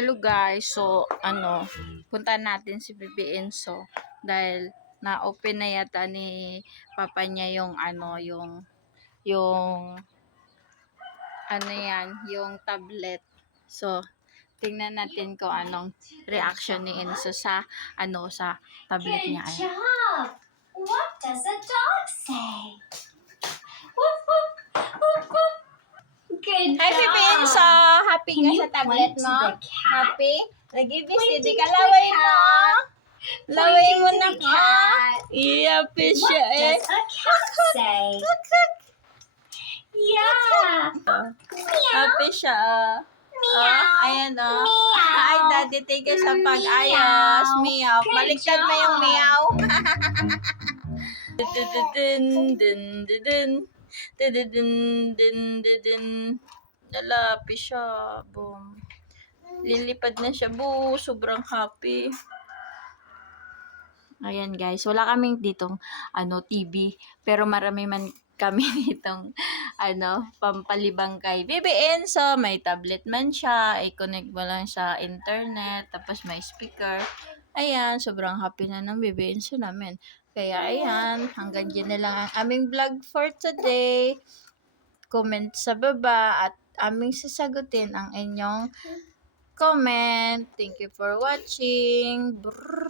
Hello guys, so ano, punta natin si Bibi Enzo dahil na-open na yata ni papa niya yung ano, yung yung ano yan, yung tablet. So, tingnan natin kung anong reaction ni Enzo sa ano sa tablet Good niya. Ayan. job! What does a dog say? Woof, woof, woof, woof. Good Hi, job! Bibi Enzo! Happy ka sa tablet mo? Happy? Nag-ibig Pointing si to kalaway the mo. Laway mo na ka. What siya eh. does a cat say? Yeah! Happy siya. Meow. Ah, ayan o. Meow. Ay, daddy, thank you sa pag-ayos. Meow. Baliktad mo yung meow. Dun, dun, dun, dun. Dun, dun, dun, dun, dun, dun. Lalapi siya. Boom. Lilipad na siya. Boo, sobrang happy. Ayan guys, wala kaming ditong ano TV, pero marami man kami ditong ano, pampalibang kay Bibi Enzo, may tablet man siya, i-connect mo lang sa internet, tapos may speaker. Ayan, sobrang happy na ng Bibi Enzo namin. Kaya ayan, hanggang dyan na lang ang aming vlog for today. Comment sa baba at aming sasagutin ang inyong comment. Thank you for watching. Brrr.